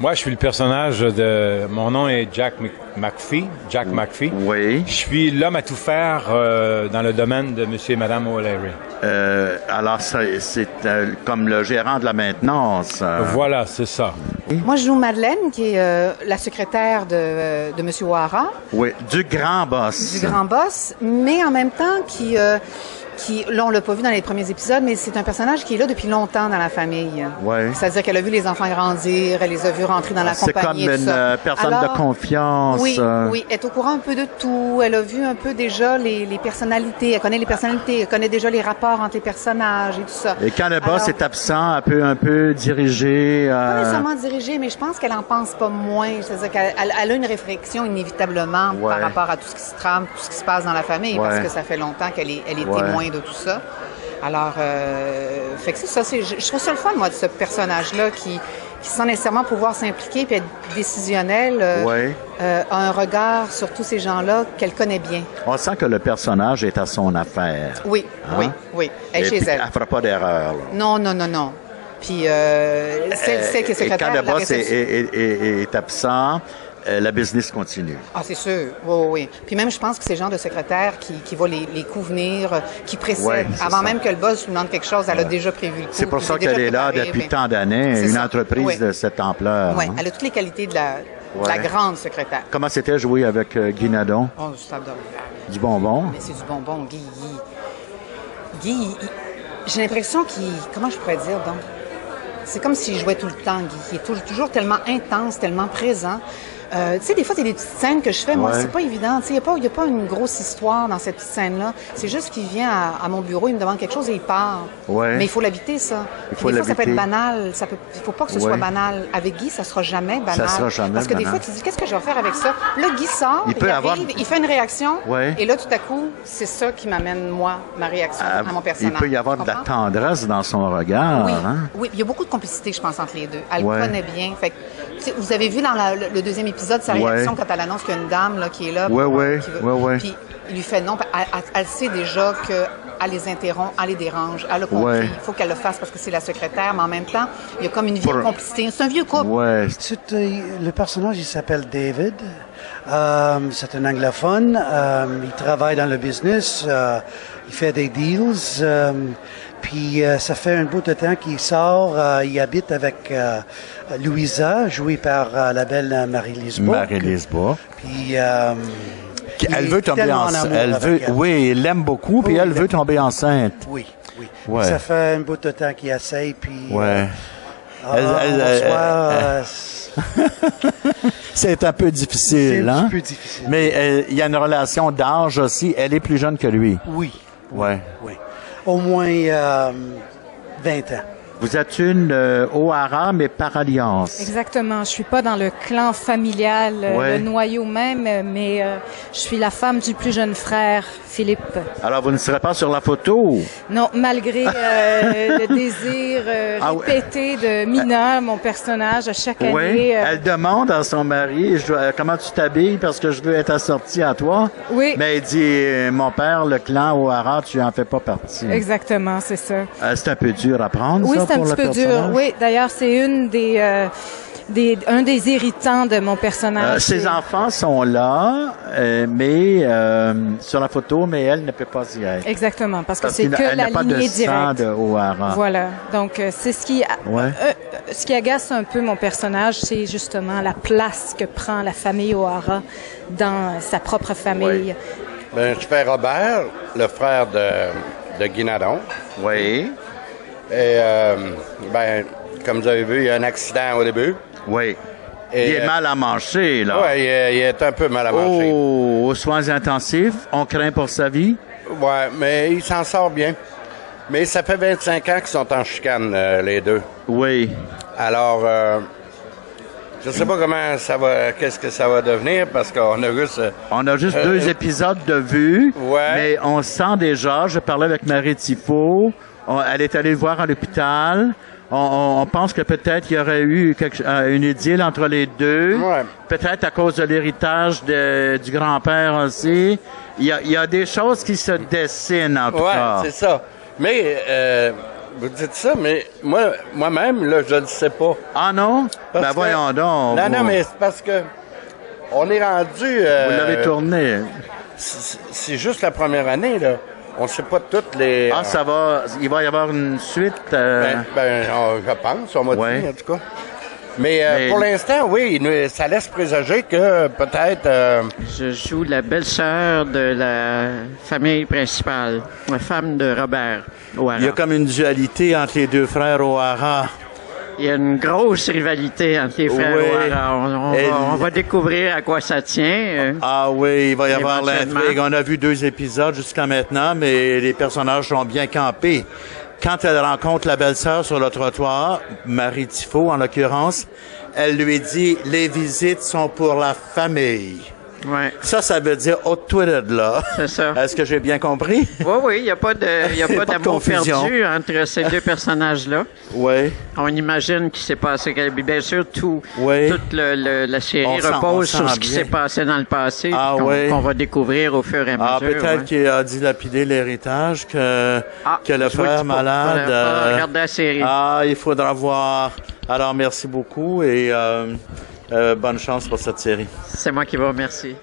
Moi, je suis le personnage de... Mon nom est Jack McPhee. Jack McPhee. Oui. Je suis l'homme à tout faire dans le domaine de Monsieur et Madame O'Leary. Alors, c'est comme le gérant de la maintenance. Voilà, c'est ça. Moi, je joue Madeleine, qui est la secrétaire de M. O'Hara. Oui, du grand boss. Du grand boss, mais en même temps qui là, on l'a pas vu dans les premiers épisodes, mais c'est un personnage qui est là depuis longtemps dans la famille. Ouais. C'est-à-dire qu'elle a vu les enfants grandir, elle les a vus rentrer dans la compagnie. C'est comme une personne de confiance. Oui, oui, elle est au courant un peu de tout. Elle a vu un peu déjà les personnalités. Elle connaît les personnalités, elle connaît déjà les rapports entre les personnages et tout ça. Et quand le boss est absent, elle peut un peu diriger. Pas nécessairement diriger, mais je pense qu'elle en pense pas moins. C'est-à-dire qu'elle a une réflexion inévitablement par rapport à tout ce qui se trame, tout ce qui se passe dans la famille, parce que ça fait longtemps qu'elle est témoin de tout ça. Alors, fait que c'est ça. Je trouve ça le fun, moi, de ce personnage-là qui sans nécessairement pouvoir s'impliquer puis être décisionnel, a un regard sur tous ces gens-là qu'elle connaît bien. On sent que le personnage est à son affaire. Oui, oui. Elle est chez elle. Elle ne fera pas d'erreur. Non. Puis, celle qui est secrétaire... Et quand le boss est absent, la business continue. Ah, c'est sûr. Oui. Puis même, je pense que c'est le genre de secrétaire qui va les coups venir, qui précède. Avant même que le boss lui demande quelque chose, elle a déjà prévu le coup. C'est pour ça qu'elle est là depuis tant d'années, une entreprise de cette ampleur. Oui, elle a toutes les qualités de la grande secrétaire. Comment c'était jouer avec Guy Nadon? Oh, c'est adorable. Du bonbon? Mais c'est du bonbon, Guy, j'ai l'impression qu'il... Comment je pourrais dire, donc? C'est comme s'il jouait tout le temps, Guy. Il est toujours tellement intense, tellement présent. Tu sais, des fois, il y a des petites scènes que je fais. Moi, c'est pas évident. Tu sais, il n'y a pas une grosse histoire dans cette petite scène-là. C'est juste qu'il vient à mon bureau, il me demande quelque chose et il part. Mais il faut l'habiter, ça. Puis des fois, ça peut être banal. Il faut pas que ce soit banal. Avec Guy, ça sera jamais banal. Ça sera jamais Parce que banal. des fois, tu te dis, qu'est-ce que je vais faire avec ça? Là, Guy sort, il arrive, il fait une réaction. Et là, tout à coup, c'est ça qui m'amène, moi, ma réaction à mon personnage. Il peut y avoir de la tendresse dans son regard. Oui, il y a beaucoup de complicité, je pense, entre les deux. Elle le connaît bien. Fait que, vous avez vu dans le deuxième épisode sa réaction quand elle annonce qu'il y a une dame là, qui est là. Puis il lui fait non. Elle sait déjà qu'elle les interrompt, elle les dérange. Elle a compris. Il faut qu'elle le fasse parce que c'est la secrétaire, mais en même temps, il y a comme une vieille complicité. C'est un vieux couple. Le personnage, il s'appelle David. C'est un anglophone. Il travaille dans le business. Il fait des deals. Puis ça fait un bout de temps qu'il sort. Il habite avec Louisa, jouée par la belle Marie-Lise Bourque. Marie-Lise Bourque. Puis elle veut tomber enceinte. Oui, il l'aime beaucoup, puis elle veut tomber enceinte. Oui. Ça fait un bout de temps qu'il essaye, puis... c'est un peu difficile, C'est un peu difficile. Mais il y a une relation d'âge aussi. Elle est plus jeune que lui. Oui. Au moins 20 ans. Vous êtes une O'Hara, mais par alliance. Exactement. Je suis pas dans le clan familial, le noyau même, mais je suis la femme du plus jeune frère, Philippe. Alors, vous ne serez pas sur la photo? Non, malgré le désir répété de Mina, mon personnage, à chaque année. Elle demande à son mari, comment tu t'habilles parce que je veux être assortie à toi. Oui. Mais il dit, mon père, le clan O'Hara, tu en fais pas partie. Exactement, c'est ça. C'est un peu dur à prendre, oui, ça, c'est un petit peu dur. Oui, d'ailleurs, c'est un des irritants de mon personnage. Ses enfants sont là, mais sur la photo, mais elle ne peut pas y être. Exactement, parce que c'est que la lignée directe. De O'Hara. Voilà. Donc, c'est ce qui agace un peu mon personnage, c'est justement la place que prend la famille O'Hara dans sa propre famille. Ben, je fais Robert, le frère de Guy Nadon. Oui. Et, comme vous avez vu, il y a un accident au début. Oui. Et, il est mal à manger, là. Oui, il est un peu mal à manger. Aux soins intensifs, on craint pour sa vie. Oui, mais il s'en sort bien. Mais ça fait 25 ans qu'ils sont en chicane, les deux. Oui. Alors, je sais pas comment ça va, qu'est-ce que ça va devenir, parce qu'on a juste... On a juste 2 épisodes de vue, mais on sent déjà, je parlais avec Marie Tifo, elle est allée le voir à l'hôpital. On pense que peut-être il y aurait eu une idylle entre les deux. Peut-être à cause de l'héritage du grand-père aussi. Il y a des choses qui se dessinent, en tout cas. Oui, c'est ça. Mais vous dites ça, mais moi-même, là, je ne le sais pas. Ah non? Ben voyons donc. Non, mais c'est parce que on est rendu... Vous l'avez tourné. C'est juste la première année, là. On ne sait pas toutes les... Ah, ça va... Il va y avoir une suite? Je pense, on m'a dit, en tout cas. Mais pour l'instant, oui, ça laisse présager que peut-être... Je joue la belle-sœur de la famille principale, la femme de Robert O'Hara. Il y a comme une dualité entre les deux frères O'Hara. Il y a une grosse rivalité entre les frères O'Hara. On va découvrir à quoi ça tient. Ah oui, il va y avoir l'intrigue. On a vu 2 épisodes jusqu'à maintenant, mais les personnages sont bien campés. Quand elle rencontre la belle-sœur sur le trottoir, Marie Tifo en l'occurrence, elle lui dit « Les visites sont pour la famille ». Ouais. Ça veut dire haute-Twitter, là. C'est ça. Est-ce que j'ai bien compris? Oui, il n'y a pas d'amour perdu entre ces deux personnages-là. Oui. On imagine qu'il s'est passé... Bien sûr, toute la série On repose sent sur ce qui bien. s'est passé dans le passé, qu'on va découvrir au fur et à mesure. Ah, peut-être qu'il a dilapidé l'héritage, que le frère malade... regarder la série. Ah, il faudra voir. Alors, merci beaucoup et bonne chance pour cette série. C'est moi qui vous remercie.